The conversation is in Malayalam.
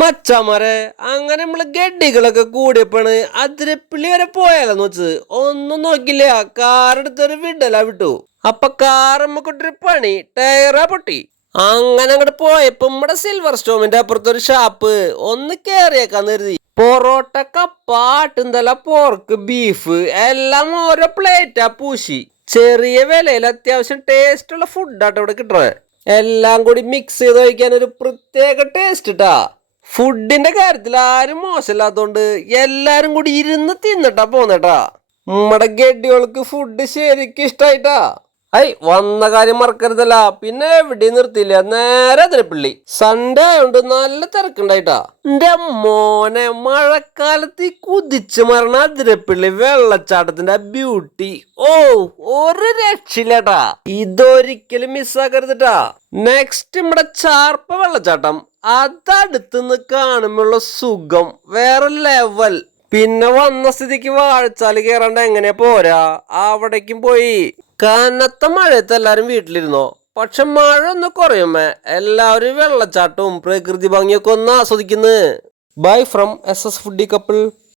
മച്ചാമാരെ അങ്ങനെ നമ്മൾ ഗഡ്ഡികളൊക്കെ കൂടിയപ്പോണ് അതിരപ്പിള്ളി വരെ പോയാലെന്ന് വെച്ചത്. ഒന്നും നോക്കില്ല കാറെടുത്തൊരു വിടല വിട്ടു. അപ്പൊ കാറമ്മക്കൊട്ടൊരു പണി ടയറാ പൊട്ടി. അങ്ങനെ അങ്ങോട്ട് പോയപ്പോ നമ്മുടെ സിൽവർ സ്റ്റോമിന്റെ അപ്പുറത്തൊരു ഷാപ്പ് ഒന്ന് കേറിയേക്കാന്ന് കരുതി. പൊറോട്ട കപ്പ ആട്ടുന്തല പോർക്ക് ബീഫ് എല്ലാം ഓരോ പ്ലേറ്റാ പൂശി. ചെറിയ വിലയിൽ അത്യാവശ്യം ടേസ്റ്റ് ഉള്ള ഫുഡാട്ടോ ഇവിടെ കിട്ടണേ. എല്ലാം കൂടി മിക്സ് ചെയ്ത് കഴിക്കാൻ ഒരു പ്രത്യേക ടേസ്റ്റ് ഇട്ടാ ഫുഡിന്റെ കാര്യത്തിൽ ആരും മോശമില്ലാത്തോണ്ട് എല്ലാരും കൂടി ഇരുന്ന് തിന്നിട്ടാ പോന്നേട്ടാ. നമ്മടെ ഗഡികൾക്ക് ഫുഡ് ശരിക്കും ഇഷ്ടായിട്ടാ. ഐ വന്ന കാര്യം മറക്കരുതല്ല. പിന്നെ എവിടെ നിർത്തിയില്ല. നേരെ അതിരപ്പള്ളി. സൺഡേ ആയതുകൊണ്ട് നല്ല തിരക്കുണ്ടായിട്ടാ. എന്റെ മോനെ മഴക്കാലത്ത് ഈ കുതിച്ചു മരണ അതിരപ്പള്ളി വെള്ളച്ചാട്ടത്തിന്റെ ബ്യൂട്ടി ഓ ഒരു രക്ഷയില്ലേട്ടാ. ഇതൊരിക്കലും മിസ്സാക്കരുതട്ടാ നെക്സ്റ്റ് നമ്മുടെ ചാർപ്പ വെള്ളച്ചാട്ടം. അതടുത്തുനിന്ന് കാണുമ്പോഴുള്ള സുഖം വേറെ ലെവൽ പിന്നെ വന്ന സ്ഥിതിക്ക് വാഴച്ചാൽ കയറാണ്ട് എങ്ങനെ പോരാ? അവിടേക്കും പോയി. കനത്ത മഴയത്ത് എല്ലാരും വീട്ടിലിരുന്നോ? പക്ഷെ മഴ ഒന്ന് കുറയുമേ എല്ലാവരും വെള്ളച്ചാട്ടവും പ്രകൃതി ഭംഗിയൊക്കെ ഒന്ന് ആസ്വദിക്കുന്നു. Bye from S S foodie couple